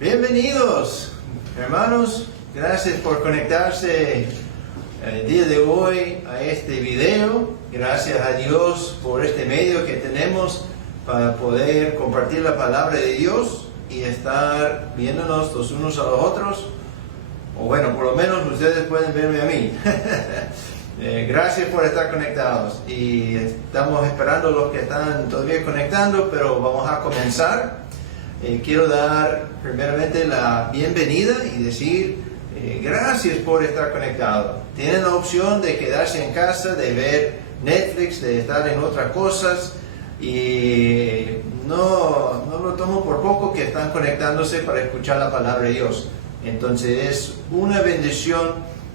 Bienvenidos, hermanos. Gracias por conectarse el día de hoy a este video. Gracias a Dios por este medio que tenemos para poder compartir la palabra de Dios y estar viéndonos los unos a los otros. O bueno, por lo menos ustedes pueden verme a mí. Gracias por estar conectados. Y estamos esperando los que están todavía conectando, pero vamos a comenzar. Quiero dar primeramente la bienvenida y decir gracias por estar conectado. Tienen la opción de quedarse en casa, de ver Netflix, de estar en otras cosas, y no lo tomo por poco que están conectándose para escuchar la palabra de Dios. Entonces es una bendición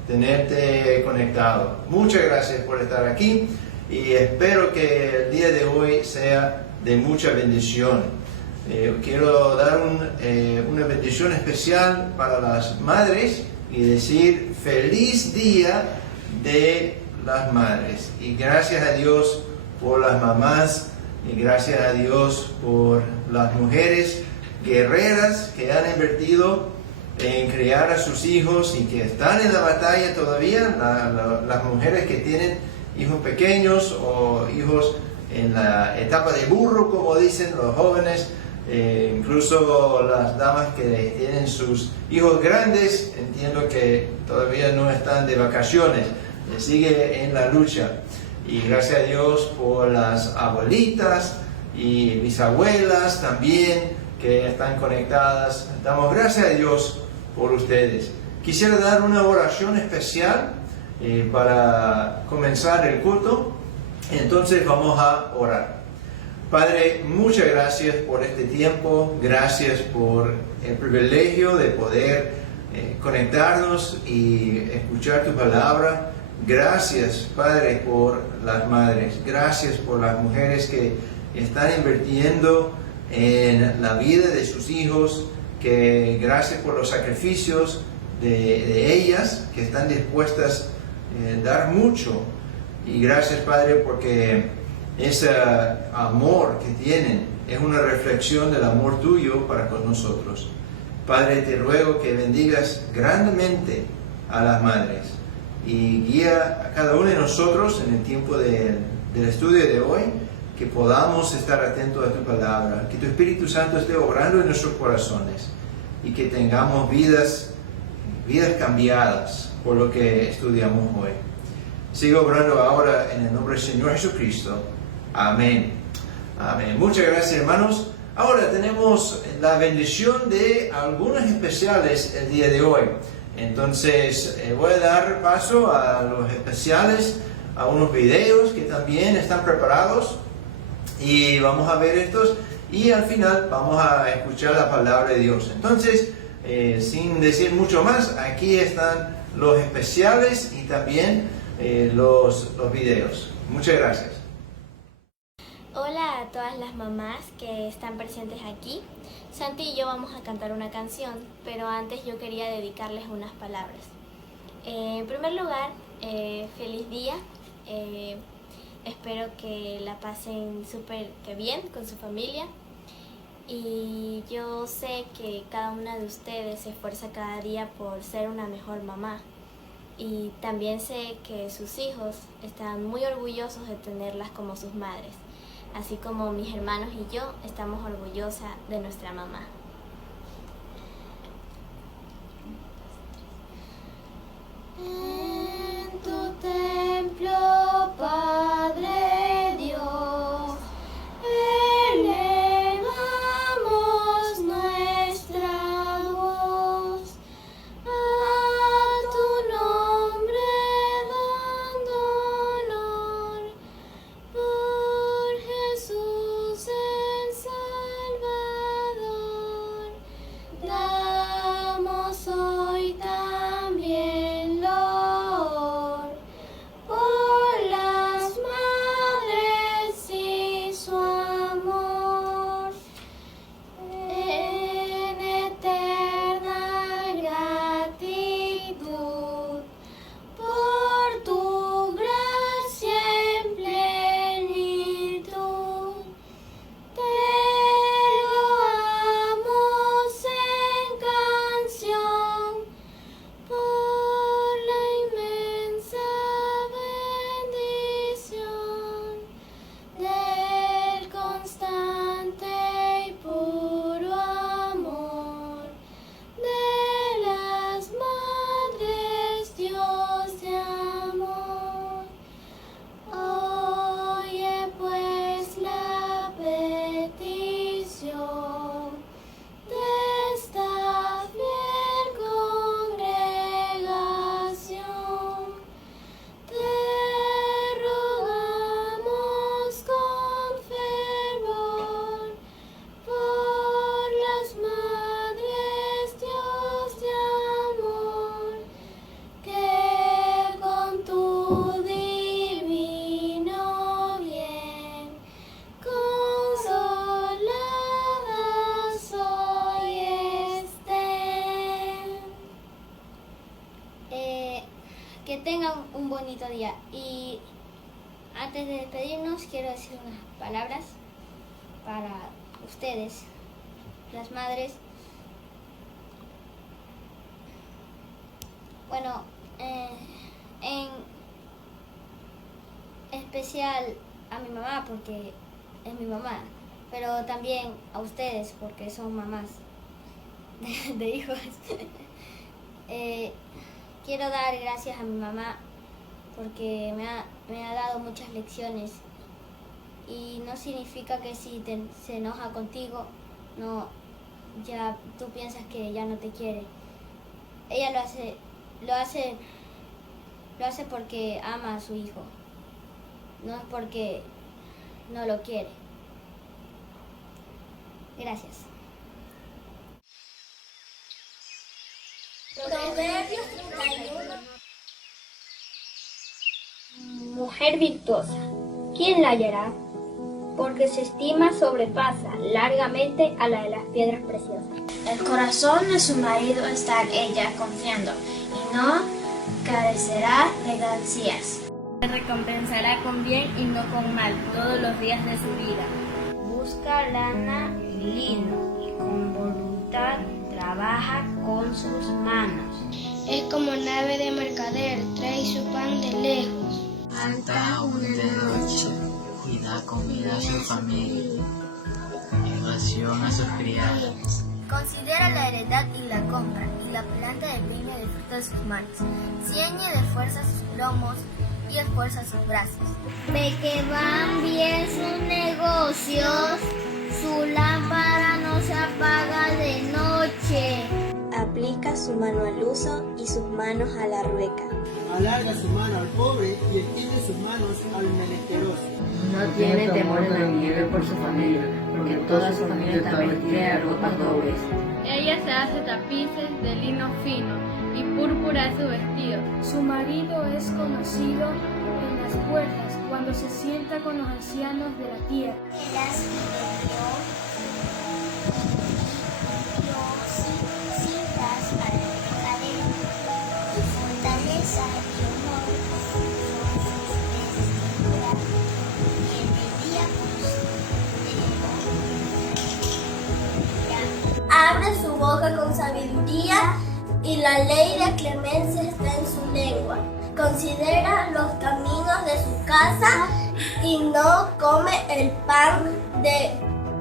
tenerte conectado. Muchas gracias por estar aquí y espero que el día de hoy sea de mucha bendición. Quiero dar una bendición especial para las madres y decir feliz día de las madres. Y gracias a Dios por las mamás y gracias a Dios por las mujeres guerreras que han invertido en criar a sus hijos y que están en la batalla todavía. Las mujeres que tienen hijos pequeños o hijos en la etapa de burro, como dicen los jóvenes. Incluso las damas que tienen sus hijos grandes, entiendo que todavía no están de vacaciones, sigue en la lucha. Y gracias a Dios por las abuelitas y bisabuelas también que están conectadas. Damos gracias a Dios por ustedes. Quisiera dar una oración especial para comenzar el culto. Entonces vamos a orar. Padre, muchas gracias por este tiempo, gracias por el privilegio de poder conectarnos y escuchar tu palabra. Gracias, Padre, por las madres, gracias por las mujeres que están invirtiendo en la vida de sus hijos, que gracias por los sacrificios de ellas, que están dispuestas a dar mucho. Y gracias, Padre, porque ese amor que tienen es una reflexión del amor tuyo para con nosotros. Padre, te ruego que bendigas grandemente a las madres y guía a cada uno de nosotros en el tiempo del estudio de hoy, que podamos estar atentos a tu palabra, que tu Espíritu Santo esté obrando en nuestros corazones y que tengamos vidas cambiadas por lo que estudiamos hoy. Sigo obrando ahora en el nombre del Señor Jesucristo. Amén. Amén. Muchas gracias, hermanos. Ahora tenemos la bendición de algunos especiales el día de hoy. Entonces voy a dar paso a los especiales, a unos videos que también están preparados y vamos a ver estos y al final vamos a escuchar la palabra de Dios. Entonces, sin decir mucho más, aquí están los especiales y también los videos. Muchas gracias. Hola a todas las mamás que están presentes aquí. Santi y yo vamos a cantar una canción, pero antes yo quería dedicarles unas palabras. En primer lugar, feliz día. Espero que la pasen súper bien con su familia. Y yo sé que cada una de ustedes se esfuerza cada día por ser una mejor mamá. Y también sé que sus hijos están muy orgullosos de tenerlas como sus madres. Así como mis hermanos y yo estamos orgullosas de nuestra mamá. En tu templo, Padre Dios, elevamos nuestra voz a tu nombre dando honor por Jesús el Salvador. Que tengan un bonito día. Y antes de despedirnos, quiero decir unas palabras para ustedes, las madres. Bueno, en especial a mi mamá, porque es mi mamá, pero también a ustedes, porque son mamás de hijos. Quiero dar gracias a mi mamá porque me ha dado muchas lecciones, y no significa que si se enoja contigo, no, ya tú piensas que ya no te quiere. Ella lo hace porque ama a su hijo, no es porque no lo quiere. Gracias. Proverbios 31. Mujer virtuosa, ¿quién la hallará? Porque su estima sobrepasa largamente a la de las piedras preciosas. El corazón de su marido está en ella confiando, y no carecerá de ganancias. Se recompensará con bien y no con mal todos los días de su vida. Busca lana y lino, y con voluntad trabaja con sus manos. Es como nave de mercader, trae su pan de lejos. Alta aún de noche, cuida comida a su familia, educación a sus criados. Considera la heredad y la compra, y la planta del vino y disfruta de sus manos. Ciñe de fuerza sus lomos y esfuerza sus brazos. De que van bien sus negocios, su lámpara no se apaga de noche. Aplica su mano al uso y sus manos a la rueca. Alarga su mano al pobre y extiende sus manos al menesteroso. No tiene temor en la nieve por su familia, porque toda su familia está vestida de ropas dobles. Ella se hace tapices de lino fino y púrpura es su vestido. Su marido es conocido en las puertas cuando se sienta con los ancianos de la tierra. Abre su boca con sabiduría y la ley de clemencia está en su lengua. Considera los caminos de su casa y no come el pan de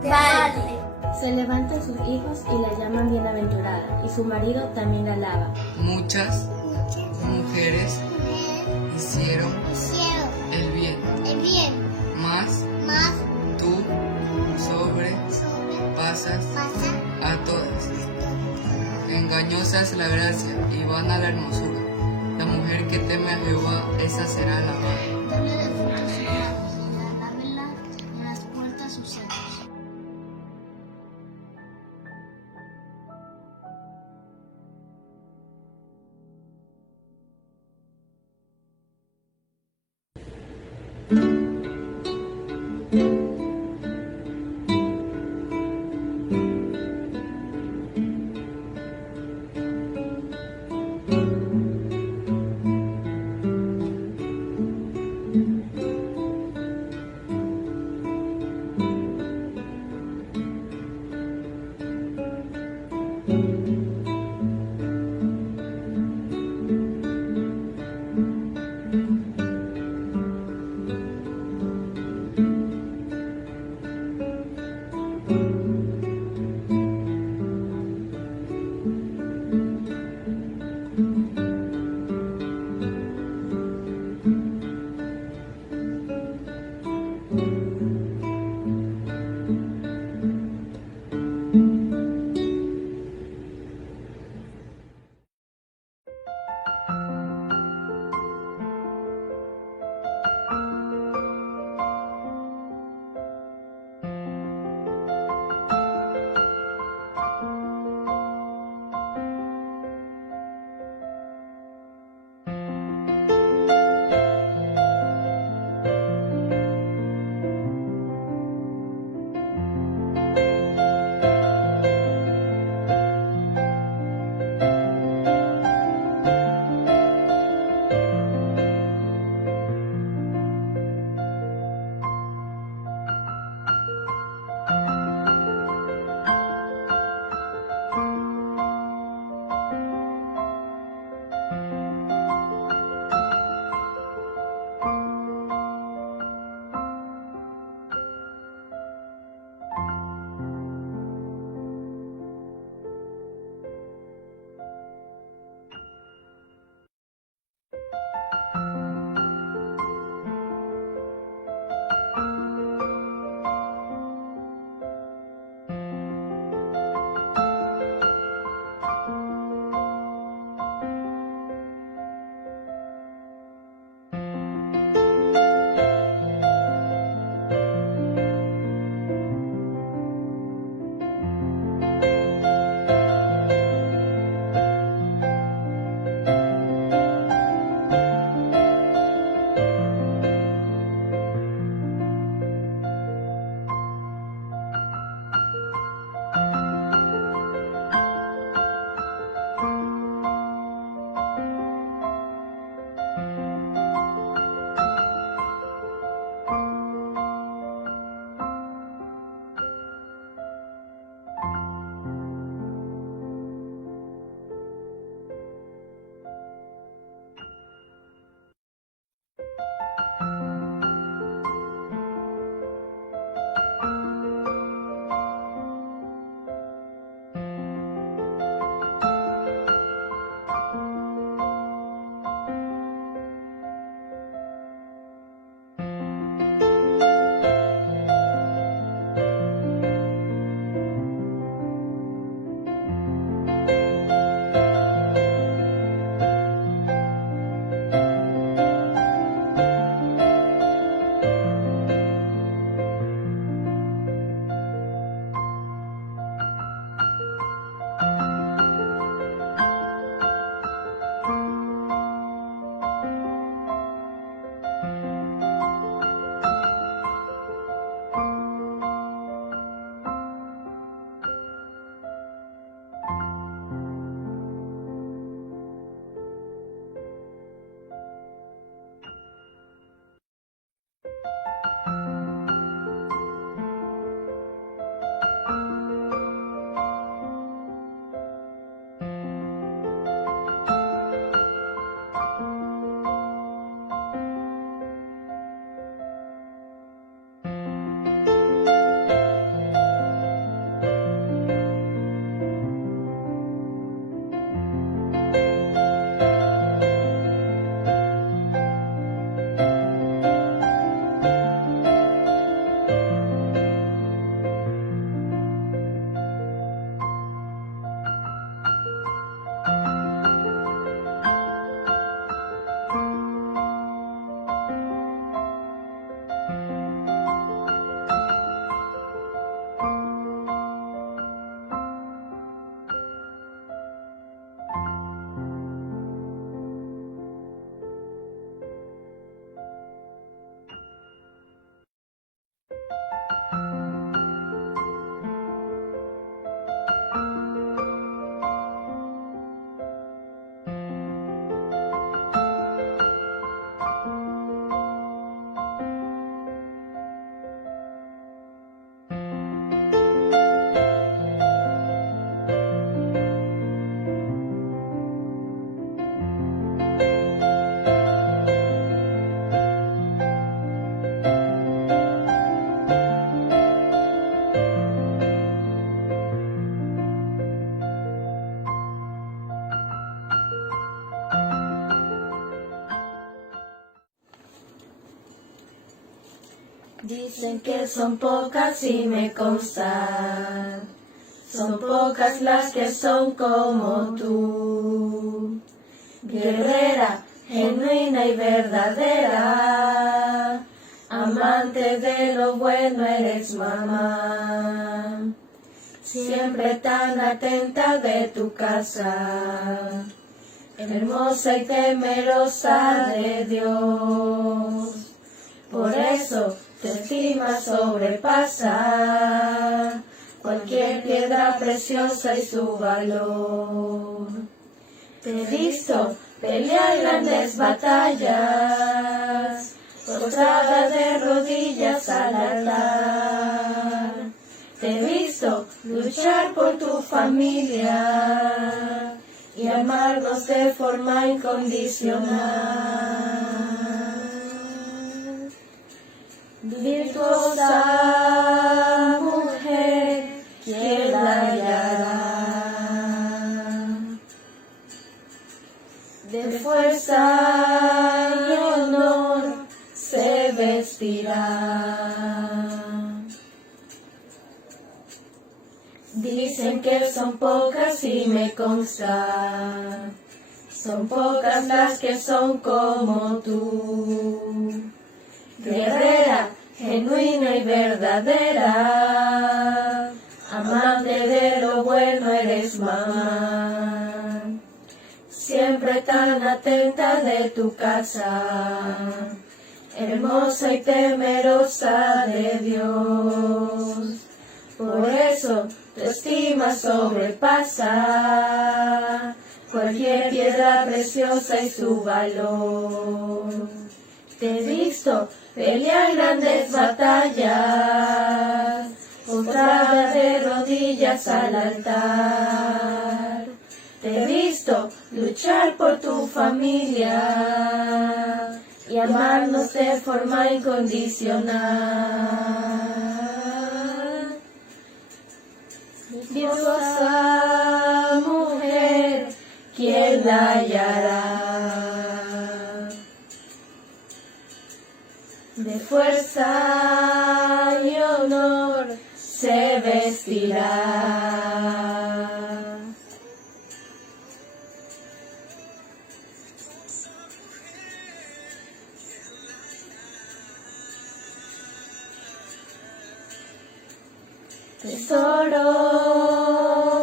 balde. Se levantan sus hijos y la llaman bienaventurada, y su marido también la alaba. Muchas mujeres hicieron el bien, mas tú sobrepasas a todas. Engañosa es la gracia y vana la hermosura. La mujer que teme a Jehová, esa será alabada. Dale de fruto sus manos, y alábela en las puertas sus senos. Dicen que son pocas y me consta, son pocas las que son como tú, guerrera, genuina y verdadera, amante de lo bueno eres mamá, siempre tan atenta de tu casa, hermosa y temerosa de Dios. Por eso tu estima sobrepasa cualquier piedra preciosa y su valor. Te he visto pelear grandes batallas, postrada de rodillas al altar. Te he visto luchar por tu familia y amarnos de forma incondicional. Virtuosa mujer, ¿quién la hallará? De fuerza y honor se vestirá. Dicen que son pocas y me consta, son pocas las que son como tú, guerrera, genuina y verdadera, amante de lo bueno eres mamá, siempre tan atenta de tu casa, hermosa y temerosa de Dios. Por eso tu estima sobrepasa cualquier piedra preciosa y su valor. Te he visto pelear grandes batallas, postrada de rodillas al altar. Te he visto luchar por tu familia y amarnos de forma incondicional. Virtuosa mujer, ¿quién la hallará? De fuerza y honor se vestirá. Tesoro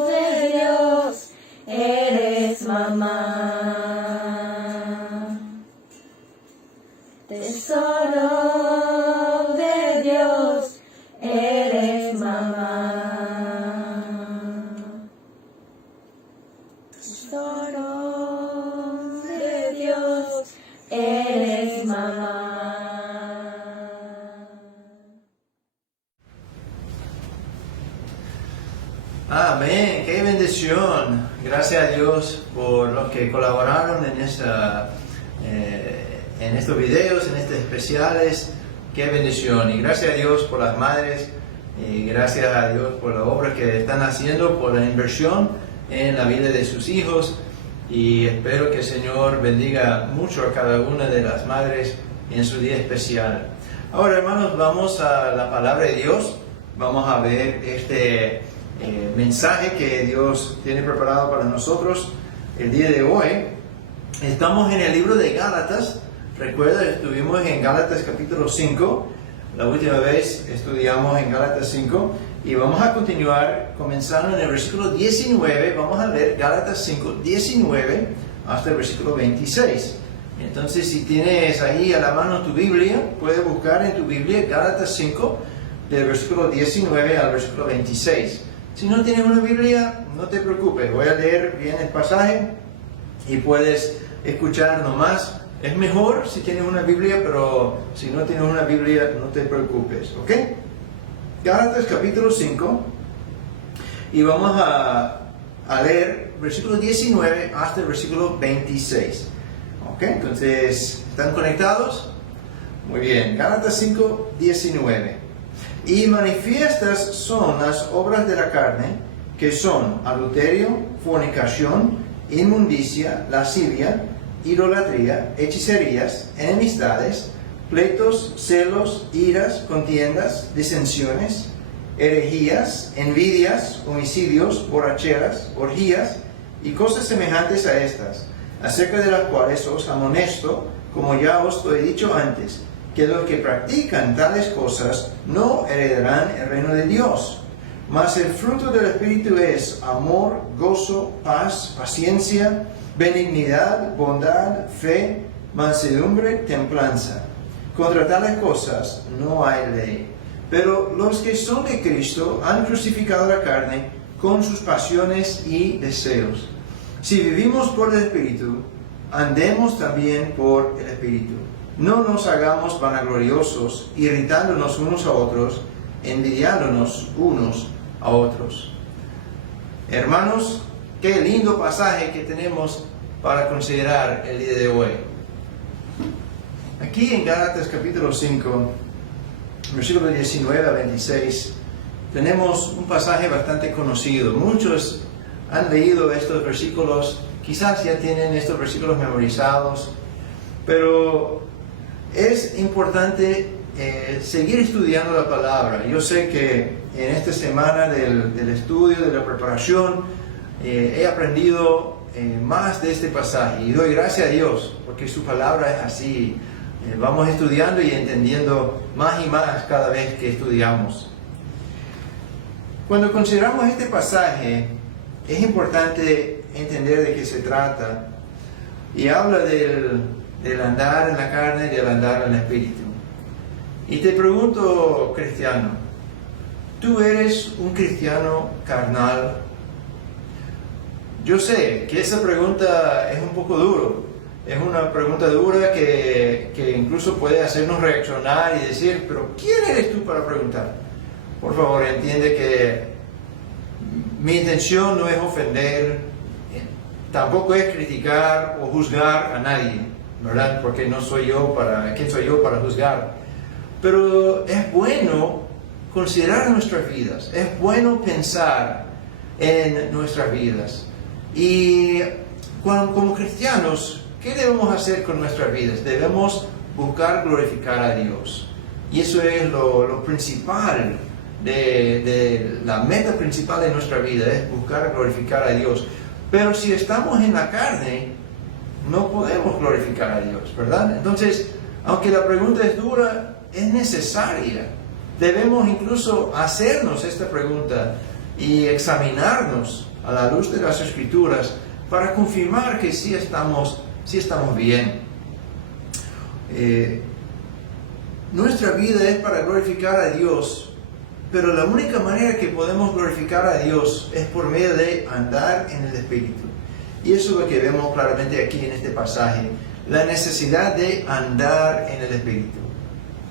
de Dios, eres mamá. Tesoro de Dios, eres mamá. Tesoro de Dios, eres mamá. Amén, qué bendición. Gracias a Dios por los que colaboraron en estos videos, en estos especiales. Qué bendición. Y gracias a Dios por las madres. Y gracias a Dios por la obra que están haciendo, por la inversión en la vida de sus hijos. Y espero que el Señor bendiga mucho a cada una de las madres en su día especial. Ahora, hermanos, vamos a la palabra de Dios. Vamos a ver este mensaje que Dios tiene preparado para nosotros el día de hoy. Estamos en el libro de Gálatas. Recuerda, estuvimos en Gálatas capítulo 5. La última vez estudiamos en Gálatas 5 y vamos a continuar comenzando en el versículo 19. Vamos a leer Gálatas 5, 19 hasta el versículo 26. Entonces, si tienes ahí a la mano tu Biblia, puedes buscar en tu Biblia Gálatas 5 del versículo 19 al versículo 26. Si no tienes una Biblia, no te preocupes, voy a leer bien el pasaje y puedes escuchar nomás. Es mejor si tienes una Biblia, pero si no tienes una Biblia, no te preocupes, ¿ok? Gálatas capítulo 5 y vamos a leer versículo 19 hasta el versículo 26, ¿ok? Entonces, ¿están conectados? Muy bien, Gálatas 5, 19. Y manifiestas son las obras de la carne, que son adulterio, fornicación, inmundicia, lascivia, idolatría, hechicerías, enemistades, pleitos, celos, iras, contiendas, disensiones, herejías, envidias, homicidios, borracheras, orgías y cosas semejantes a estas, acerca de las cuales os amonesto, como ya os lo he dicho antes, que los que practican tales cosas no heredarán el reino de Dios. Mas el fruto del Espíritu es amor, gozo, paz, paciencia, benignidad, bondad, fe, mansedumbre, templanza. Contra tales cosas no hay ley. Pero los que son de Cristo han crucificado la carne con sus pasiones y deseos. Si vivimos por el Espíritu, andemos también por el Espíritu. No nos hagamos vanagloriosos, irritándonos unos a otros, envidiándonos unos a otros. Hermanos, qué lindo pasaje que tenemos para considerar el día de hoy. Aquí en Gálatas capítulo 5, versículos 19 a 26, tenemos un pasaje bastante conocido. Muchos han leído estos versículos, quizás ya tienen estos versículos memorizados, pero es importante seguir estudiando la palabra. Yo sé que en esta semana del estudio, de la preparación, he aprendido más de este pasaje y doy gracias a Dios porque su palabra es así. Vamos estudiando y entendiendo más y más cada vez que estudiamos. Cuando consideramos este pasaje, es importante entender de qué se trata. Y habla del andar en la carne y del andar en el espíritu. Y te pregunto, cristiano, ¿tú eres un cristiano carnal? Yo sé que esa pregunta es un poco duro. Es una pregunta dura que incluso puede hacernos reaccionar y decir, pero ¿quién eres tú para preguntar? Por favor, entiende que mi intención no es ofender, tampoco es criticar o juzgar a nadie, ¿verdad? Porque no soy yo ¿quién soy yo para juzgar? Pero es bueno considerar nuestras vidas, es bueno pensar en nuestras vidas. Y como cristianos, ¿qué debemos hacer con nuestras vidas? Debemos buscar glorificar a Dios. Y eso es lo principal, la meta principal de nuestra vida, es buscar glorificar a Dios. Pero si estamos en la carne, no podemos glorificar a Dios, ¿verdad? Entonces, aunque la pregunta es dura, es necesaria. Debemos incluso hacernos esta pregunta y examinarnos a la luz de las Escrituras para confirmar que sí estamos bien. Nuestra vida es para glorificar a Dios, pero la única manera que podemos glorificar a Dios es por medio de andar en el Espíritu. Y eso es lo que vemos claramente aquí en este pasaje, la necesidad de andar en el Espíritu.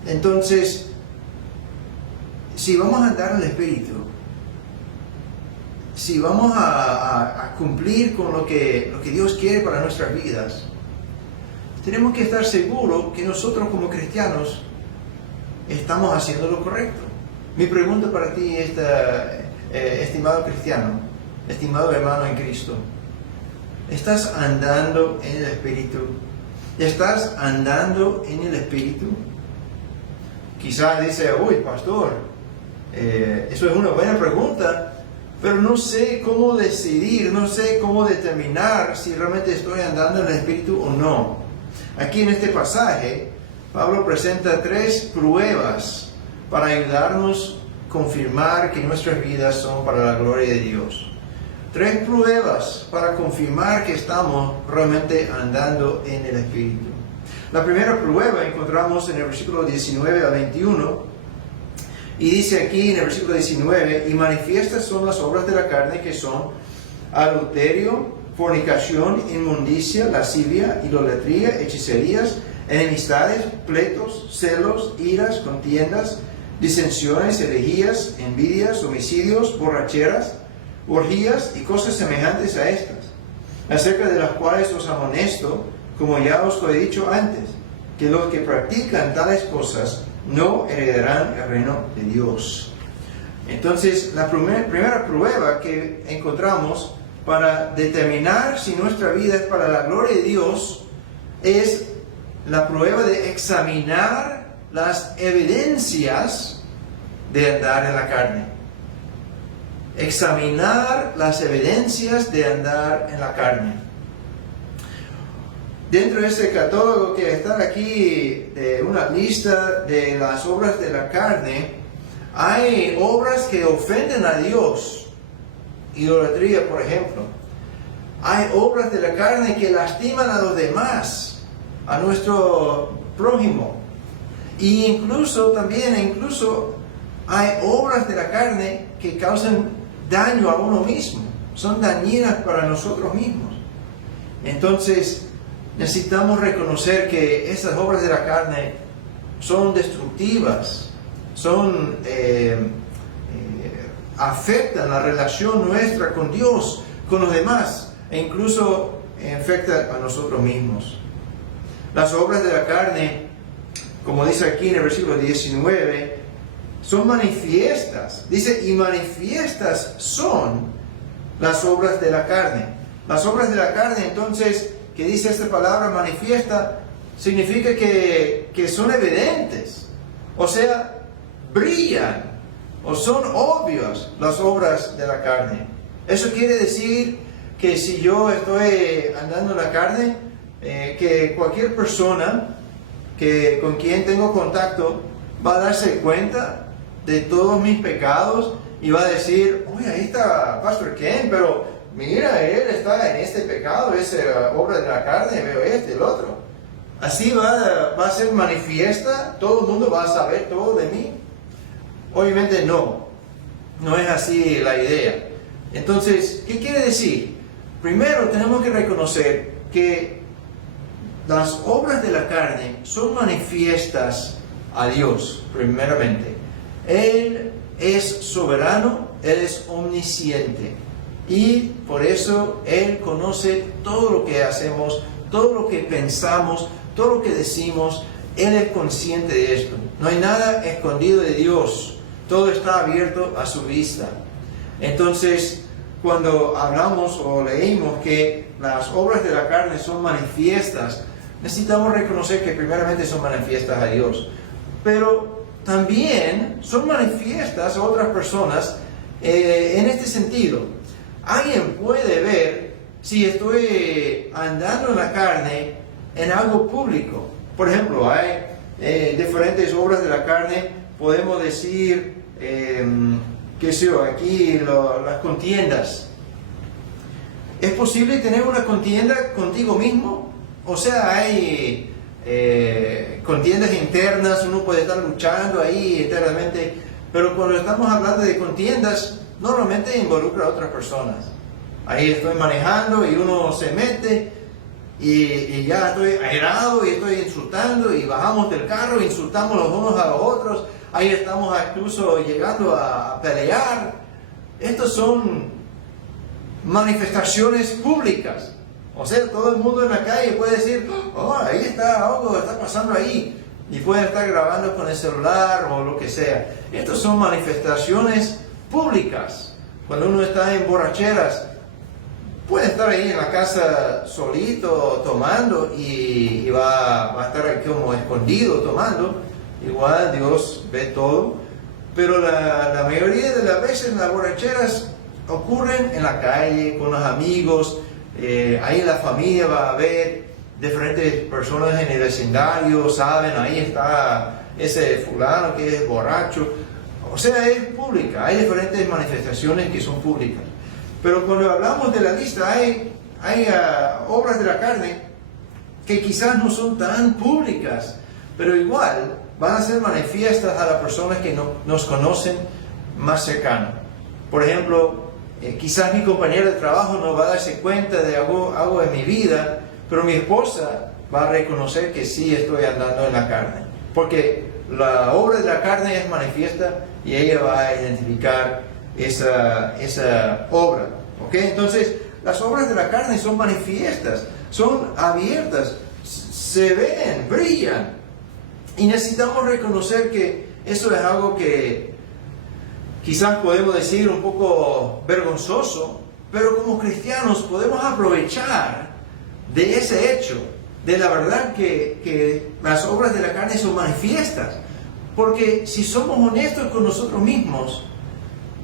Entonces, si vamos a andar en el Espíritu, si vamos a cumplir con lo que Dios quiere para nuestras vidas, tenemos que estar seguros que nosotros como cristianos estamos haciendo lo correcto. Mi pregunta para ti, estimado cristiano, estimado hermano en Cristo, ¿estás andando en el Espíritu? ¿Estás andando en el Espíritu? Quizás dice, uy, pastor, eso es una buena pregunta, pero no sé cómo decidir, no sé cómo determinar si realmente estoy andando en el Espíritu o no. Aquí en este pasaje, Pablo presenta 3 pruebas para ayudarnos a confirmar que nuestras vidas son para la gloria de Dios. 3 pruebas para confirmar que estamos realmente andando en el Espíritu. La primera prueba encontramos en el versículo 19 a 21, y dice aquí en el versículo 19, y manifiestas son las obras de la carne, que son adulterio, fornicación, inmundicia, lascivia, idolatría, hechicerías, enemistades, pleitos, celos, iras, contiendas, disensiones, herejías, envidias, homicidios, borracheras, orgías y cosas semejantes a estas, acerca de las cuales os amonesto, como ya os lo he dicho antes, que los que practican tales cosas no heredarán el reino de Dios. Entonces, la primera prueba que encontramos para determinar si nuestra vida es para la gloria de Dios es la prueba de examinar las evidencias de andar en la carne. Examinar las evidencias de andar en la carne. Dentro de este catálogo que está aquí, de una lista de las obras de la carne, hay obras que ofenden a Dios. Idolatría, por ejemplo. Hay obras de la carne que lastiman a los demás, a nuestro prójimo. Y incluso hay obras de la carne que causan daño a uno mismo. Son dañinas para nosotros mismos. Entonces, necesitamos reconocer que esas obras de la carne son destructivas, afectan la relación nuestra con Dios, con los demás, e incluso afectan a nosotros mismos. Las obras de la carne, como dice aquí en el versículo 19, son manifiestas. Dice, y manifiestas son las obras de la carne. Las obras de la carne, entonces, que dice esta palabra manifiesta, significa que son evidentes. O sea, brillan o son obvias las obras de la carne. Eso quiere decir que si yo estoy andando en la carne, que cualquier persona con quien tengo contacto va a darse cuenta de todos mis pecados y va a decir, oye, ahí está Pastor Ken, pero mira, él está en este pecado, esa obra de la carne, veo el otro. Así va a ser manifiesta, todo el mundo va a saber todo de mí. Obviamente no es así la idea. Entonces, ¿qué quiere decir? Primero tenemos que reconocer que las obras de la carne son manifiestas a Dios, primeramente. Él es soberano, Él es omnisciente. Y por eso Él conoce todo lo que hacemos, todo lo que pensamos, todo lo que decimos. Él es consciente de esto. No hay nada escondido de Dios. Todo está abierto a su vista. Entonces, cuando hablamos o leímos que las obras de la carne son manifiestas, necesitamos reconocer que primeramente son manifiestas a Dios. Pero también son manifiestas a otras personas en este sentido. Alguien puede ver si estoy andando en la carne en algo público. Por ejemplo, hay diferentes obras de la carne. Podemos decir, qué sé yo, aquí las contiendas. ¿Es posible tener una contienda contigo mismo? O sea, hay contiendas internas, uno puede estar luchando ahí internamente, pero cuando estamos hablando de contiendas, normalmente involucra a otras personas. Ahí estoy manejando y uno se mete y ya estoy airado y estoy insultando y bajamos del carro, insultamos los unos a los otros. Ahí estamos incluso llegando a pelear. Estos son manifestaciones públicas. O sea, todo el mundo en la calle puede decir, oh, ahí está algo, está pasando ahí. Y pueden estar grabando con el celular o lo que sea. Estas son manifestaciones públicas. Cuando uno está en borracheras, puede estar ahí en la casa solito tomando y va a estar ahí como escondido tomando. Igual Dios ve todo, pero la mayoría de las veces las borracheras ocurren en la calle, con los amigos, ahí la familia va a ver, diferentes personas en el vecindario saben, ahí está ese fulano que es borracho. O sea, es pública, hay diferentes manifestaciones que son públicas. Pero cuando hablamos de la lista, hay obras de la carne que quizás no son tan públicas, pero igual van a ser manifiestas a las personas que nos conocen más cercano. Por ejemplo, quizás mi compañero de trabajo no va a darse cuenta de algo en mi vida, pero mi esposa va a reconocer que sí estoy andando en la carne. Porque la obra de la carne es manifiesta y ella va a identificar esa obra. ¿Ok? Entonces, las obras de la carne son manifiestas, son abiertas, se ven, brillan. Y necesitamos reconocer que eso es algo que quizás podemos decir un poco vergonzoso, pero como cristianos podemos aprovechar de ese hecho de la verdad que las obras de la carne son manifiestas. Porque si somos honestos con nosotros mismos,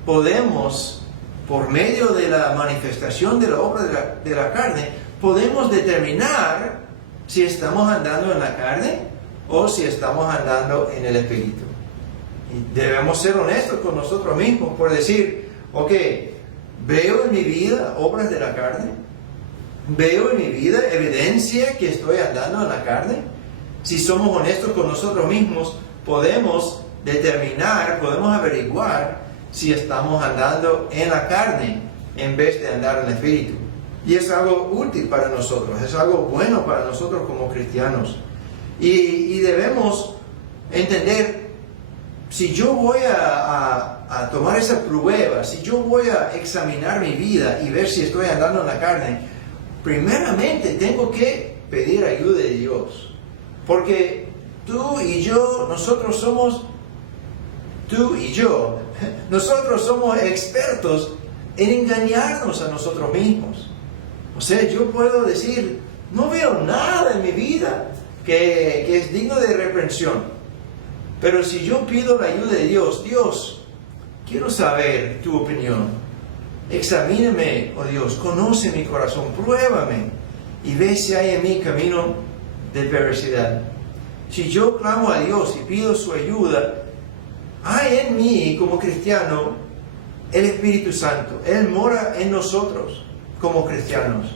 podemos, por medio de la manifestación de la obra de la carne, podemos determinar si estamos andando en la carne o si estamos andando en el Espíritu. Y debemos ser honestos con nosotros mismos por decir, ok, ¿veo en mi vida obras de la carne? ¿Veo en mi vida evidencia que estoy andando en la carne? Si somos honestos con nosotros mismos, podemos determinar, podemos averiguar si estamos andando en la carne en vez de andar en el Espíritu. Y es algo útil para nosotros, es algo bueno para nosotros como cristianos. Y debemos entender, si yo voy a tomar esa prueba, si yo voy a examinar mi vida y ver si estoy andando en la carne, primeramente tengo que pedir ayuda de Dios. Porque tú y yo, nosotros somos expertos en engañarnos a nosotros mismos. O sea, yo puedo decir, no veo nada en mi vida que es digno de reprensión. Pero si yo pido la ayuda de Dios, Dios, quiero saber tu opinión. Examíname, oh Dios, conoce mi corazón, pruébame y ve si hay en mí camino de perversidad. Si yo clamo a Dios y pido su ayuda, hay en mí como cristiano el Espíritu Santo. Él mora en nosotros como cristianos.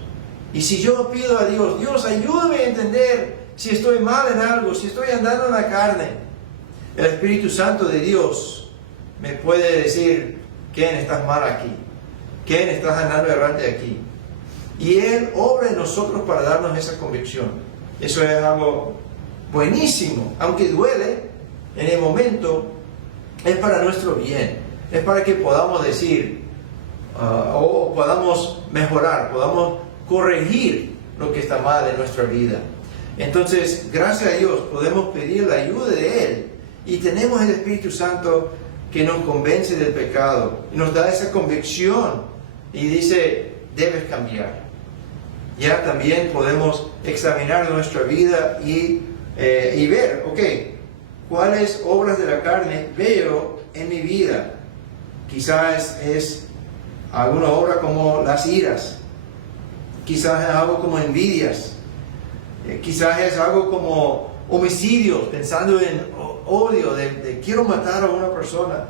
Y si yo pido a Dios, Dios, ayúdame a entender si estoy mal en algo, si estoy andando en la carne, el Espíritu Santo de Dios me puede decir, Ken, estás mal aquí. Ken, estás andando errante aquí. Y Él obra en nosotros para darnos esa convicción. Eso es algo buenísimo. Aunque duele en el momento, es para nuestro bien. Es para que podamos decir, o podamos mejorar, podamos corregir lo que está mal en nuestra vida. Entonces, gracias a Dios, podemos pedir la ayuda de Él. Y tenemos el Espíritu Santo que nos convence del pecado. Y nos da esa convicción. Y dice, debes cambiar. Ya también podemos examinar nuestra vida y ver, ok, cuáles obras de la carne veo en mi vida. Quizás es alguna obra como las iras. Quizás es algo como envidias. Quizás es algo como homicidios, pensando en odio, de quiero matar a una persona.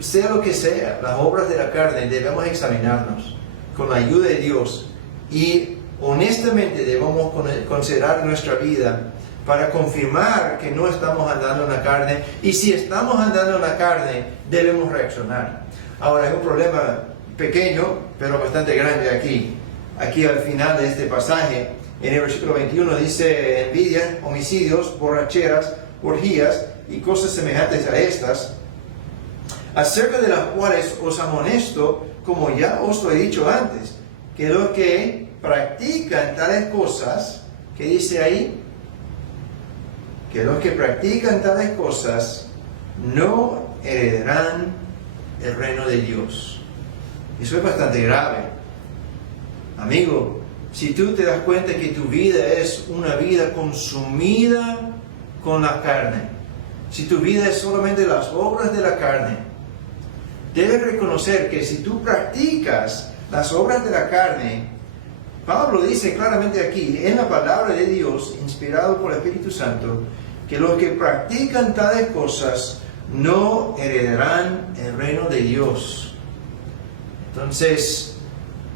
Sea lo que sea, las obras de la carne, debemos examinarnos con la ayuda de Dios y honestamente debemos considerar nuestra vida para confirmar que no estamos andando en la carne, y si estamos andando en la carne, debemos reaccionar. Ahora, hay un problema pequeño, pero bastante grande aquí. Aquí al final de este pasaje, en el versículo 21 dice, envidia, homicidios, borracheras, orgías y cosas semejantes a estas, acerca de las cuales os amonesto, como ya os lo he dicho antes, que los que practican tales cosas, ¿qué dice ahí? Que los que practican tales cosas no heredarán el reino de Dios. Eso es bastante grave. Amigo, si tú te das cuenta que tu vida es una vida consumida con la carne, si tu vida es solamente las obras de la carne, debes reconocer que si tú practicas las obras de la carne, Pablo dice claramente aquí, en la palabra de Dios, inspirado por el Espíritu Santo, que los que practican tales cosas no heredarán el reino de Dios. Entonces,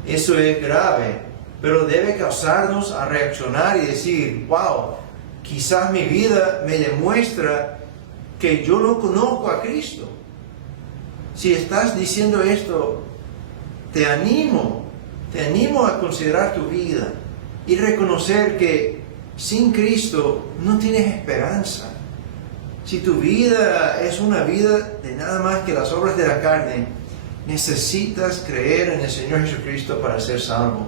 eso es grave, pero debe causarnos a reaccionar y decir, wow, quizás mi vida me demuestra que yo no conozco a Cristo. Si estás diciendo esto, te animo a considerar tu vida y reconocer que sin Cristo no tienes esperanza. Si tu vida es una vida de nada más que las obras de la carne, necesitas creer en el Señor Jesucristo para ser salvo.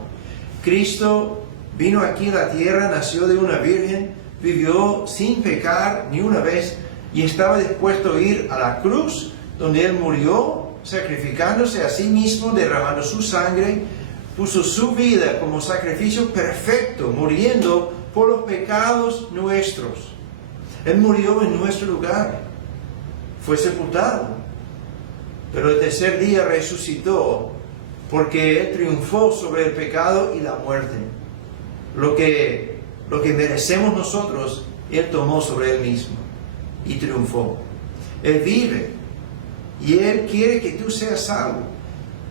Cristo vino aquí a la tierra, nació de una virgen, vivió sin pecar ni una vez y estaba dispuesto a ir a la cruz, donde Él murió, sacrificándose a sí mismo, derramando su sangre puso su vida como sacrificio perfecto, muriendo por los pecados nuestros. Él murió en nuestro lugar, fue sepultado, pero el tercer día resucitó porque Él triunfó sobre el pecado y la muerte. Lo que merecemos nosotros, Él tomó sobre Él mismo y triunfó. Él vive y Él quiere que tú seas salvo.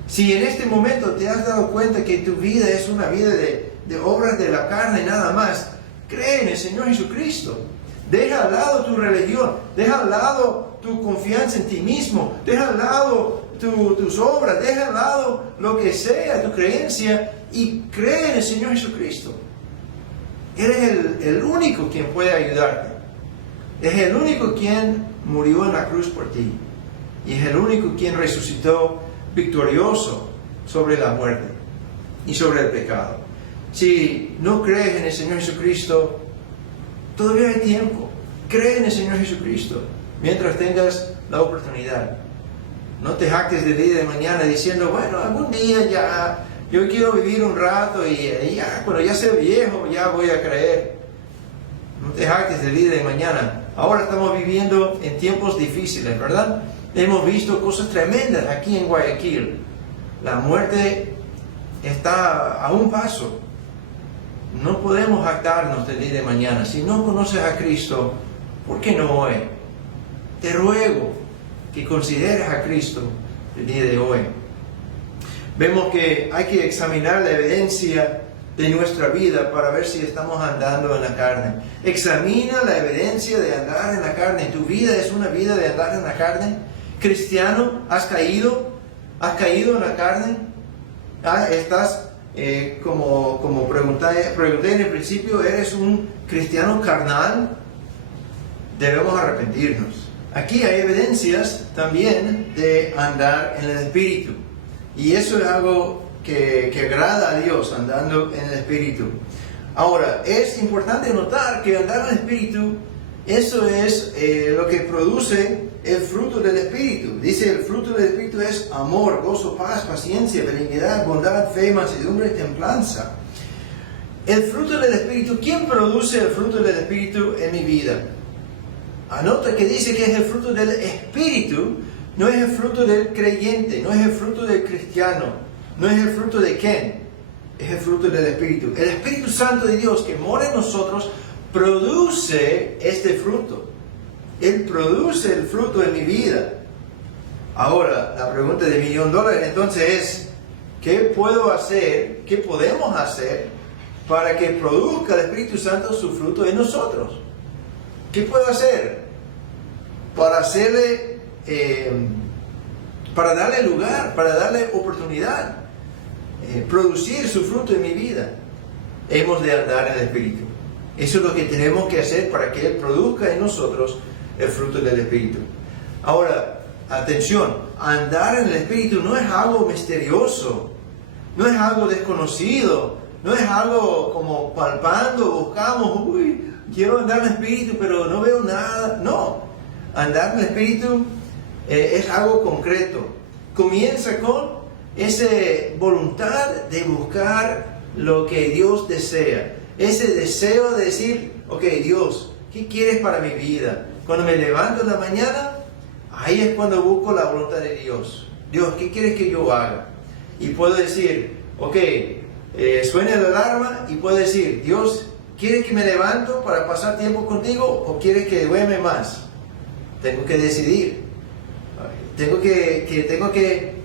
Si en este momento te has dado cuenta que tu vida es una vida de obras de la carne nada más, cree en el Señor Jesucristo. Deja al lado tu religión, deja al lado tu confianza en ti mismo, deja al lado tus obras, deja al lado lo que sea, tu creencia, y cree en el Señor Jesucristo. Él es el único quien puede ayudarte. Es el único quien murió en la cruz por ti. Y es el único quien resucitó victorioso sobre la muerte y sobre el pecado. Si no crees en el Señor Jesucristo, todavía hay tiempo. Cree en el Señor Jesucristo mientras tengas la oportunidad. No te jactes del día de mañana diciendo, bueno, algún día ya, yo quiero vivir un rato y ya, cuando ya sea viejo, ya voy a creer. No te jactes del día de mañana. Ahora estamos viviendo en tiempos difíciles, ¿verdad? Hemos visto cosas tremendas aquí en Guayaquil. La muerte está a un paso. No podemos jactarnos del día de mañana. Si no conoces a Cristo, ¿por qué no hoy? Te ruego que consideres a Cristo el día de hoy. Vemos que hay que examinar la evidencia de nuestra vida para ver si estamos andando en la carne. Examina la evidencia de andar en la carne. ¿Tu vida es una vida de andar en la carne? Cristiano, ¿has caído? ¿Has caído en la carne? ¿Estás, como pregunté en el principio, eres un cristiano carnal? Debemos arrepentirnos. Aquí hay evidencias también de andar en el Espíritu. Y eso es algo que agrada a Dios, andando en el Espíritu. Ahora, es importante notar que andar en el Espíritu, eso es lo que produce el fruto del Espíritu. Dice, el fruto del Espíritu es amor, gozo, paz, paciencia, benignidad, bondad, fe, mansedumbre y templanza. El fruto del Espíritu, ¿quién produce el fruto del Espíritu en mi vida? Anota que dice que es el fruto del Espíritu, no es el fruto del creyente, no es el fruto del cristiano, no es el fruto de quién, es el fruto del Espíritu. El Espíritu Santo de Dios que mora en nosotros produce este fruto. Él produce el fruto en mi vida. Ahora, la pregunta de $1,000,000 entonces es, ¿qué puedo hacer, qué podemos hacer para que produzca el Espíritu Santo su fruto en nosotros? ¿Qué puedo hacer para hacerle, para darle lugar, para darle oportunidad, producir su fruto en mi vida? Hemos de andar en el Espíritu. Eso es lo que tenemos que hacer para que Él produzca en nosotros el fruto del Espíritu. Ahora, atención, andar en el Espíritu no es algo misterioso, no es algo desconocido, no es algo como palpando, buscamos, quiero andar en el Espíritu, pero no veo nada. No, andar en el Espíritu es algo concreto. Comienza con esa voluntad de buscar lo que Dios desea. Ese deseo de decir, ok, Dios, ¿qué quieres para mi vida? Cuando me levanto en la mañana, ahí es cuando busco la voluntad de Dios. Dios, ¿qué quieres que yo haga? Y puedo decir, ok, suena la alarma y puedo decir, Dios, ¿quieres que me levanto para pasar tiempo contigo o quieres que duerme más? Tengo que decidir. Tengo que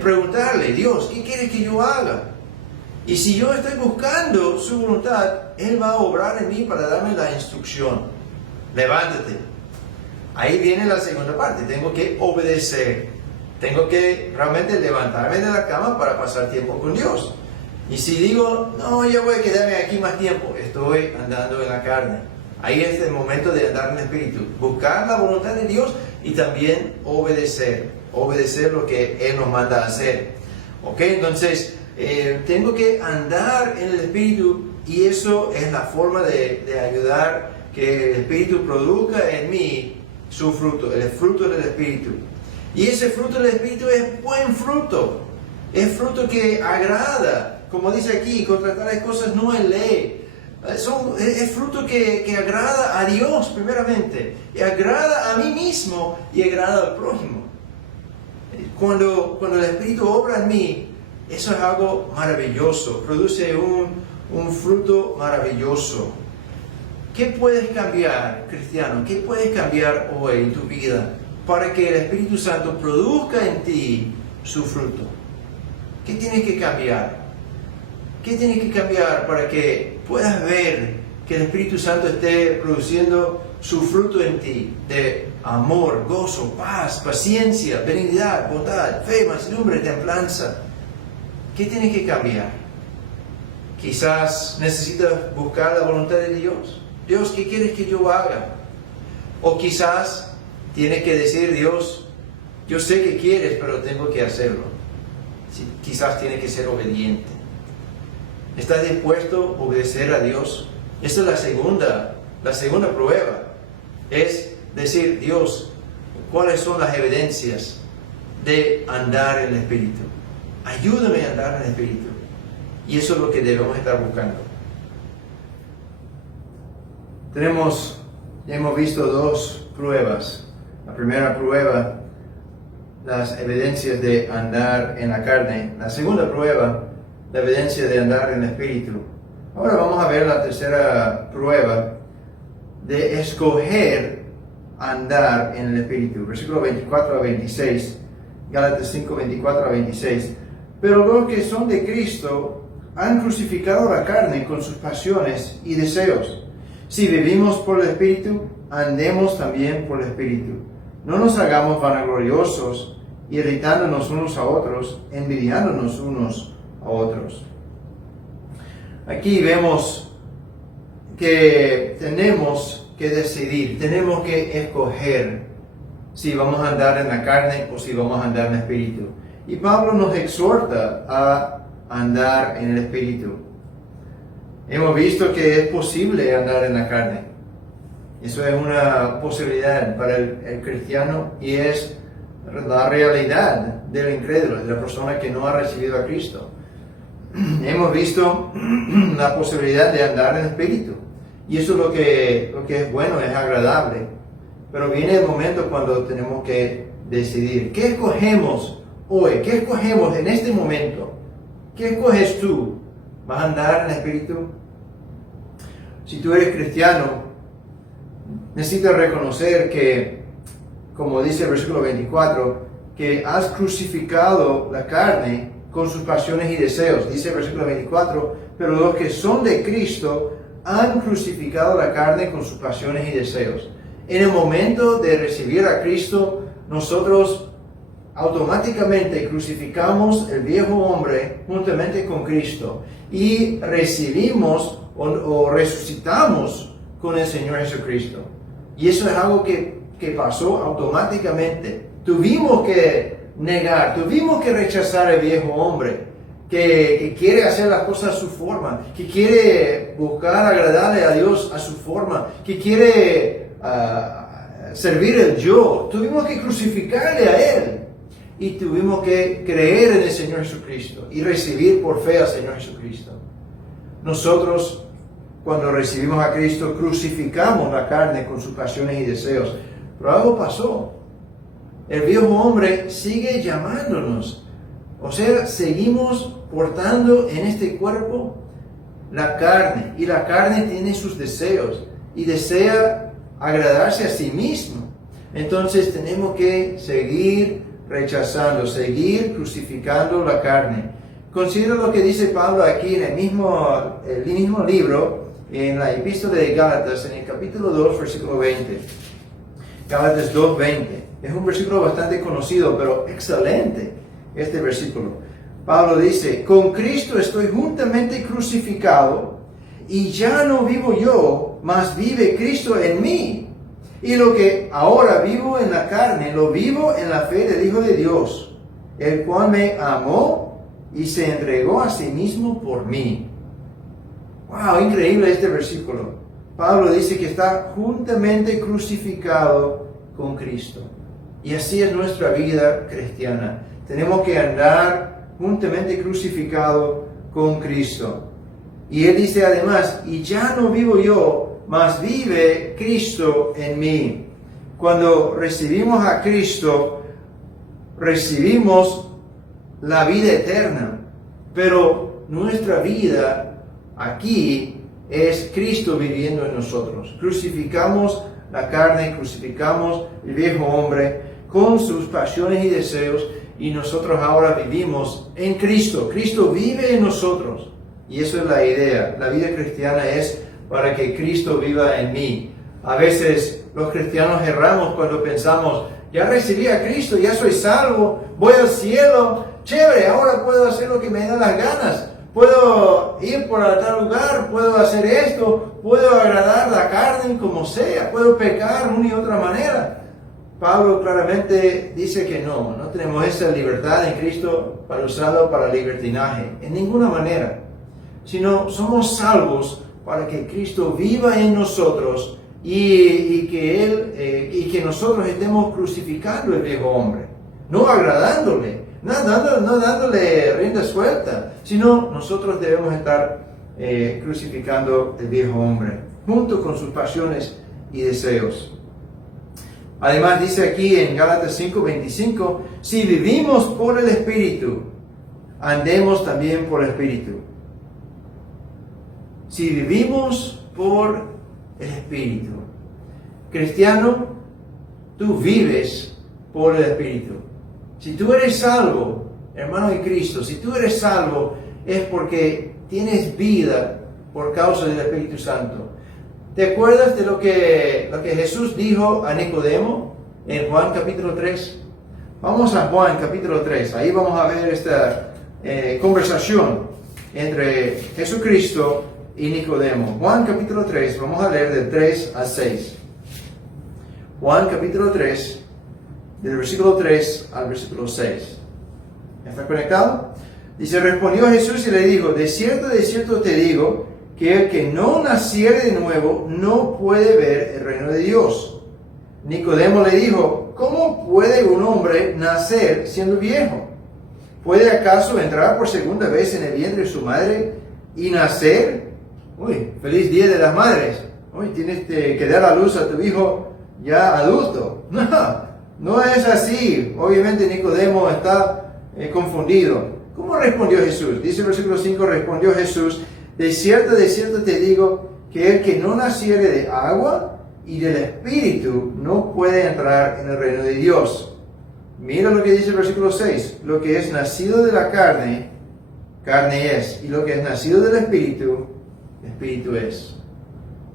preguntarle, Dios, ¿qué quieres que yo haga? Y si yo estoy buscando su voluntad, Él va a obrar en mí para darme la instrucción. Levántate. Ahí viene la segunda parte. Tengo que obedecer. Tengo que realmente levantarme de la cama para pasar tiempo con Dios. Y si digo, no, yo voy a quedarme aquí más tiempo, estoy andando en la carne. Ahí es el momento de andar en el Espíritu. Buscar la voluntad de Dios y también obedecer. Obedecer lo que Él nos manda a hacer. ¿Ok? Entonces, tengo que andar en el Espíritu y eso es la forma de ayudar que el Espíritu produzca en mí su fruto, el fruto del Espíritu. Y ese fruto del Espíritu es buen fruto. Es fruto que agrada. Como dice aquí, contra tales cosas no hay ley. Es fruto que agrada a Dios primeramente, y agrada a mí mismo y agrada al prójimo. Cuando el Espíritu obra en mí, eso es algo maravilloso, produce un fruto maravilloso. ¿Qué puedes cambiar, cristiano? ¿Qué puedes cambiar hoy en tu vida para que el Espíritu Santo produzca en ti su fruto? ¿Qué tienes que cambiar? ¿Qué tienes que cambiar para que puedas ver que el Espíritu Santo esté produciendo su fruto en ti de amor, gozo, paz, paciencia, benignidad, bondad, fe, mansedumbre, templanza? ¿Qué tienes que cambiar? Quizás necesitas buscar la voluntad de Dios. Dios, ¿qué quieres que yo haga? O quizás tienes que decir, Dios, yo sé que quieres, pero tengo que hacerlo. Quizás tienes que ser obediente. ¿Estás dispuesto a obedecer a Dios? Esta es la segunda prueba. Es decir, Dios, ¿cuáles son las evidencias de andar en el Espíritu? Ayúdame a andar en el Espíritu. Y eso es lo que debemos estar buscando. Hemos visto dos pruebas. La primera prueba, las evidencias de andar en la carne. La segunda prueba, la evidencia de andar en el Espíritu. Ahora vamos a ver la tercera prueba de escoger andar en el Espíritu. Versículo 24 a 26, Gálatas 5, 24 a 26. Pero los que son de Cristo han crucificado la carne con sus pasiones y deseos. Si vivimos por el Espíritu, andemos también por el Espíritu. No nos hagamos vanagloriosos, irritándonos unos a otros, envidiándonos unos a otros. Aquí vemos que tenemos que decidir, tenemos que escoger si vamos a andar en la carne o si vamos a andar en el Espíritu. Y Pablo nos exhorta a andar en el Espíritu. Hemos visto que es posible andar en la carne. Eso es una posibilidad para el cristiano y es la realidad del incrédulo, de la persona que no ha recibido a Cristo. Hemos visto la posibilidad de andar en el Espíritu. Y eso es lo que es bueno, es agradable. Pero viene el momento cuando tenemos que decidir. ¿Qué escogemos hoy? ¿Qué escogemos en este momento? ¿Qué escoges tú? ¿Vas a andar en el Espíritu? Si tú eres cristiano, necesitas reconocer que, como dice el versículo 24, que has crucificado la carne con sus pasiones y deseos. Dice el versículo 24, pero los que son de Cristo han crucificado la carne con sus pasiones y deseos. En el momento de recibir a Cristo, nosotros automáticamente crucificamos el viejo hombre juntamente con Cristo y recibimos o resucitamos con el Señor Jesucristo. Y eso es algo que pasó automáticamente. Tuvimos que negar, tuvimos que rechazar el viejo hombre que quiere hacer las cosas a su forma, que quiere buscar agradarle a Dios a su forma, que quiere servir el yo. Tuvimos que crucificarle a Él y tuvimos que creer en el Señor Jesucristo y recibir por fe al Señor Jesucristo. Nosotros, cuando recibimos a Cristo, crucificamos la carne con sus pasiones y deseos. Pero algo pasó. El viejo hombre sigue llamándonos. O sea, seguimos portando en este cuerpo la carne. Y la carne tiene sus deseos. Y desea agradarse a sí mismo. Entonces tenemos que seguir rechazando, seguir crucificando la carne. Considera lo que dice Pablo aquí en el mismo libro, en la epístola de Gálatas, en el capítulo 2, versículo 20. Gálatas 2, 20. Es un versículo bastante conocido, pero excelente este versículo. Pablo dice, con Cristo estoy juntamente crucificado, y ya no vivo yo, mas vive Cristo en mí. Y lo que ahora vivo en la carne, lo vivo en la fe del Hijo de Dios, el cual me amó y se entregó a sí mismo por mí. ¡Wow! Increíble este versículo. Pablo dice que está juntamente crucificado con Cristo. Y así es nuestra vida cristiana. Tenemos que andar juntamente crucificado con Cristo. Y él dice además, y ya no vivo yo, mas vive Cristo en mí. Cuando recibimos a Cristo, recibimos la vida eterna, pero nuestra vida aquí es Cristo viviendo en nosotros. Crucificamos la carne, crucificamos el viejo hombre con sus pasiones y deseos, y nosotros ahora vivimos en Cristo. Cristo vive en nosotros, y eso es la idea. La vida cristiana es para que Cristo viva en mí. A veces los cristianos erramos cuando pensamos, ya recibí a Cristo, ya soy salvo, voy al cielo, chévere, ahora puedo hacer lo que me da las ganas, puedo ir por tal lugar, puedo hacer esto, puedo agradar la carne como sea, puedo pecar una y otra manera. Pablo claramente dice que no tenemos esa libertad en Cristo para usarlo para libertinaje, en ninguna manera, sino somos salvos para que Cristo viva en nosotros y que nosotros estemos crucificando el viejo hombre, no agradándole, no dándole rienda suelta, sino nosotros debemos estar crucificando el viejo hombre, junto con sus pasiones y deseos. Además dice aquí en Gálatas 5:25, si vivimos por el Espíritu, andemos también por el Espíritu. Si vivimos por el Espíritu. Cristiano, tú vives por el Espíritu. Si tú eres salvo, hermano de Cristo, si tú eres salvo es porque tienes vida por causa del Espíritu Santo. ¿Te acuerdas de lo que Jesús dijo a Nicodemo en Juan capítulo 3? Vamos a Juan capítulo 3. Ahí vamos a ver esta conversación entre Jesucristo y Nicodemo. Juan capítulo 3, vamos a leer del 3 al 6. Juan capítulo 3, del versículo 3 al versículo 6. ¿Está conectado? Dice, respondió Jesús y le dijo, de cierto te digo, que el que no naciere de nuevo no puede ver el reino de Dios. Nicodemo le dijo, ¿cómo puede un hombre nacer siendo viejo? ¿Puede acaso entrar por segunda vez en el vientre de su madre y nacer? Uy, feliz día de las madres. Uy, tienes que dar a luz a tu hijo ya adulto. No es así. Obviamente Nicodemo está confundido. ¿Cómo respondió Jesús? Dice el versículo 5, respondió Jesús, de cierto te digo, que el que no naciere de agua y del Espíritu no puede entrar en el reino de Dios. Mira lo que dice el versículo 6, lo que es nacido de la carne, carne es, y lo que es nacido del Espíritu, Espíritu es.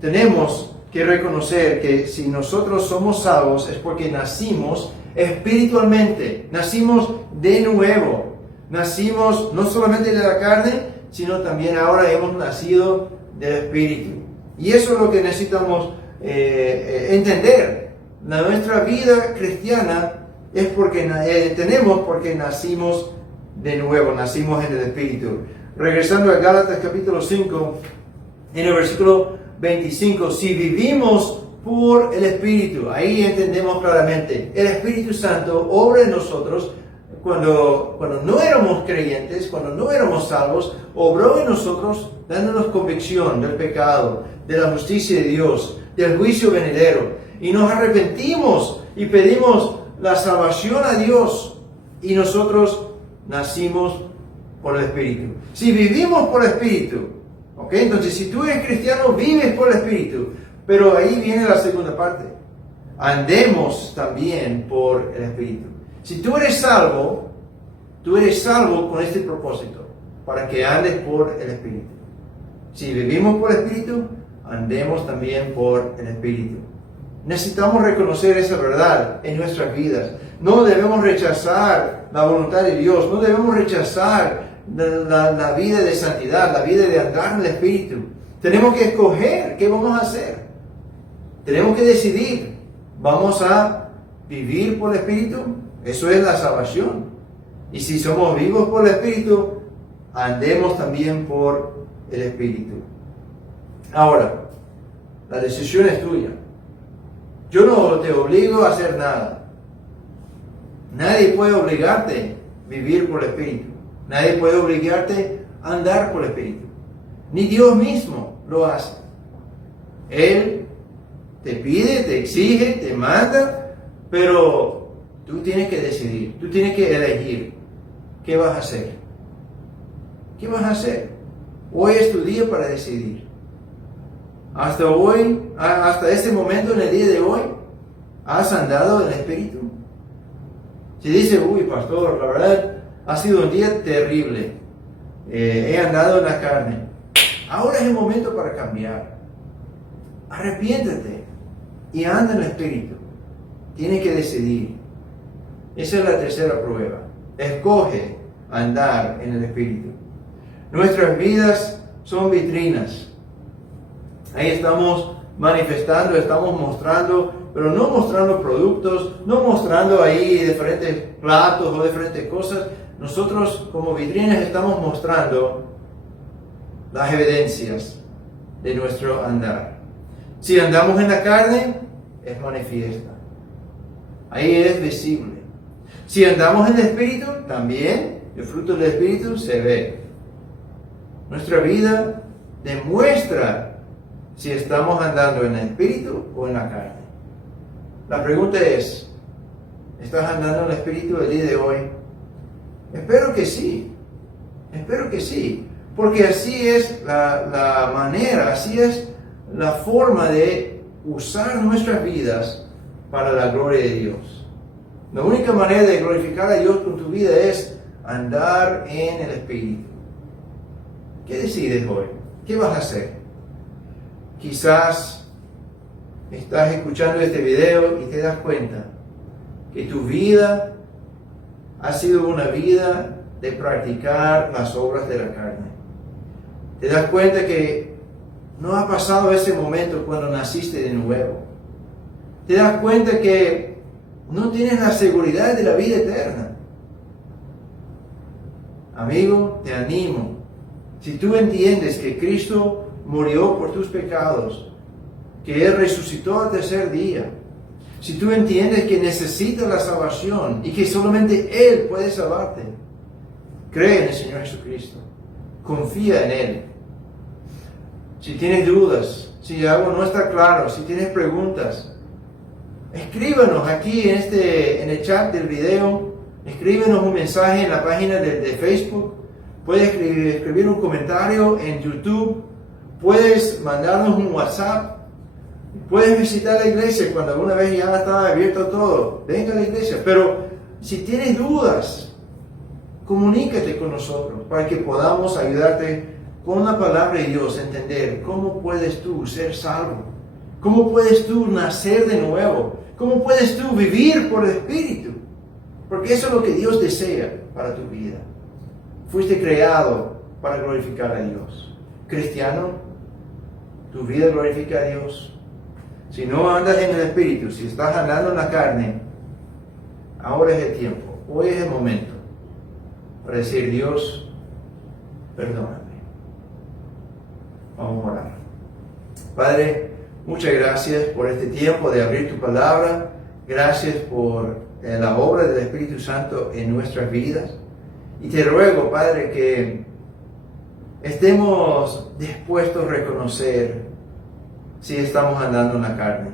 Tenemos que reconocer que si nosotros somos salvos es porque nacimos espiritualmente, nacimos de nuevo, nacimos no solamente de la carne, sino también ahora hemos nacido del Espíritu. Y eso es lo que necesitamos entender. Nuestra vida cristiana es porque porque nacimos de nuevo, nacimos en el Espíritu. Regresando a Gálatas capítulo 5, en el versículo 25, si vivimos por el Espíritu, ahí entendemos claramente, el Espíritu Santo obra en nosotros. Cuando no éramos creyentes, cuando no éramos salvos, obró en nosotros dándonos convicción del pecado, de la justicia de Dios, del juicio venidero. Y nos arrepentimos y pedimos la salvación a Dios. Y nosotros nacimos por el Espíritu. Si vivimos por el Espíritu, ¿ok? Entonces si tú eres cristiano, vives por el Espíritu. Pero ahí viene la segunda parte. Andemos también por el Espíritu. Si tú eres salvo con este propósito, para que andes por el Espíritu. Si vivimos por el Espíritu, andemos también por el Espíritu. Necesitamos reconocer esa verdad en nuestras vidas. No debemos rechazar la voluntad de Dios, no debemos rechazar la vida de santidad, la vida de andar en el Espíritu. Tenemos que escoger qué vamos a hacer. Tenemos que decidir, ¿vamos a vivir por el Espíritu? Eso es la salvación. Y si somos vivos por el Espíritu, andemos también por el Espíritu. Ahora, la decisión es tuya. Yo no te obligo a hacer nada. Nadie puede obligarte a vivir por el Espíritu. Nadie puede obligarte a andar por el Espíritu. Ni Dios mismo lo hace. Él te pide, te exige, te manda, pero tú tienes que decidir, tú tienes que elegir qué vas a hacer. ¿Qué vas a hacer? Hoy es tu día para decidir. Hasta hoy, hasta este momento, en el día de hoy, ¿has andado en el Espíritu? Si dice, uy, pastor, la verdad, ha sido un día terrible. He andado en la carne. Ahora es el momento para cambiar. Arrepiéntete y anda en el Espíritu. Tienes que decidir. Esa es la tercera prueba. Escoge andar en el Espíritu. Nuestras vidas son vitrinas. Ahí estamos manifestando, estamos mostrando, pero no mostrando productos, no mostrando ahí diferentes platos o diferentes cosas. Nosotros como vitrinas estamos mostrando las evidencias de nuestro andar. Si andamos en la carne, es manifiesta. Ahí es visible. Si andamos en el Espíritu, también el fruto del Espíritu se ve. Nuestra vida demuestra si estamos andando en el Espíritu o en la carne. La pregunta es, ¿estás andando en el Espíritu el día de hoy? Espero que sí. Espero que sí. Porque así es la manera, así es la forma de usar nuestras vidas para la gloria de Dios. La única manera de glorificar a Dios con tu vida es andar en el Espíritu. ¿Qué decides hoy? ¿Qué vas a hacer? Quizás estás escuchando este video y te das cuenta que tu vida ha sido una vida de practicar las obras de la carne. Te das cuenta que no ha pasado ese momento cuando naciste de nuevo. Te das cuenta que no tienes la seguridad de la vida eterna. Amigo, te animo. Si tú entiendes que Cristo murió por tus pecados, que Él resucitó al tercer día, si tú entiendes que necesitas la salvación y que solamente Él puede salvarte, cree en el Señor Jesucristo. Confía en Él. Si tienes dudas, si algo no está claro, si tienes preguntas, escríbanos aquí en el chat del video. Escríbenos un mensaje en la página de Facebook. Puedes escribir un comentario en YouTube. Puedes mandarnos un WhatsApp. Puedes visitar la iglesia cuando alguna vez ya estaba abierto todo. Venga a la iglesia. Pero si tienes dudas, comunícate con nosotros para que podamos ayudarte con la palabra de Dios, entender cómo puedes tú ser salvo, cómo puedes tú nacer de nuevo, cómo puedes tú vivir por el Espíritu, porque eso es lo que Dios desea para tu vida. Fuiste creado para glorificar a Dios. Cristiano, tu vida glorifica a Dios. Si no andas en el Espíritu, si estás andando en la carne, ahora es el tiempo, hoy es el momento para decir, Dios, perdóname. Vamos a orar. Padre, muchas gracias por este tiempo de abrir tu palabra. Gracias por la obra del Espíritu Santo en nuestras vidas. Y te ruego, Padre, que estemos dispuestos a reconocer si estamos andando en la carne.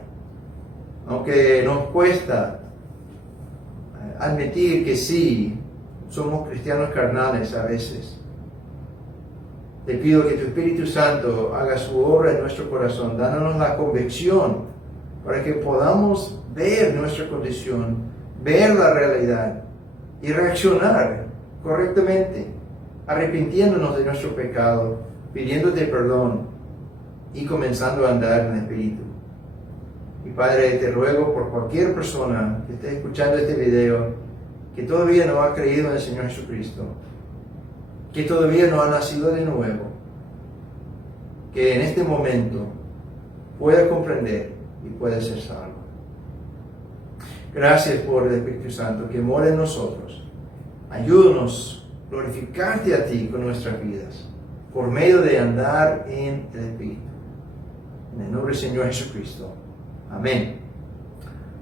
Aunque nos cuesta admitir que sí, somos cristianos carnales a veces. Te pido que tu Espíritu Santo haga su obra en nuestro corazón, dándonos la convicción para que podamos ver nuestra condición, ver la realidad y reaccionar correctamente, arrepintiéndonos de nuestro pecado, pidiéndote perdón y comenzando a andar en el Espíritu. Y Padre, te ruego por cualquier persona que esté escuchando este video, que todavía no ha creído en el Señor Jesucristo, que todavía no ha nacido de nuevo, que en este momento pueda comprender y pueda ser salvo. Gracias por el Espíritu Santo que mora en nosotros. Ayúdanos a glorificarte a ti con nuestras vidas, por medio de andar en el Espíritu. En el nombre del Señor Jesucristo. Amén.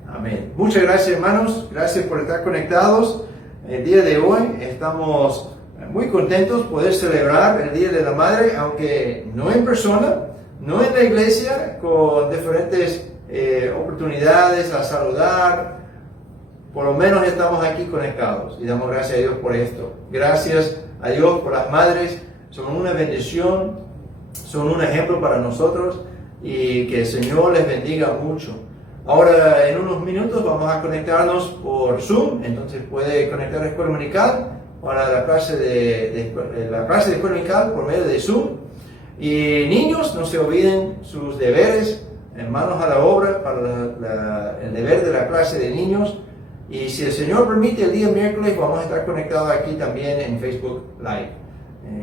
Amén. Muchas gracias, hermanos. Gracias por estar conectados. El día de hoy estamos muy contentos poder celebrar el Día de la Madre, aunque no en persona, no en la iglesia, con diferentes oportunidades a saludar. Por lo menos estamos aquí conectados y damos gracias a Dios por esto. Gracias a Dios por las madres, son una bendición, son un ejemplo para nosotros y que el Señor les bendiga mucho. Ahora en unos minutos vamos a conectarnos por Zoom, entonces puede conectar a la Escuela Dominical para la clase de Escuela Dominical por medio de Zoom. Y niños, no se olviden sus deberes, manos a la obra para el deber de la clase de niños. Y si el Señor permite, el día miércoles vamos a estar conectados aquí también en Facebook Live.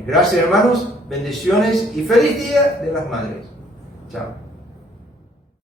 Gracias hermanos, bendiciones y feliz Día de las Madres. Chao.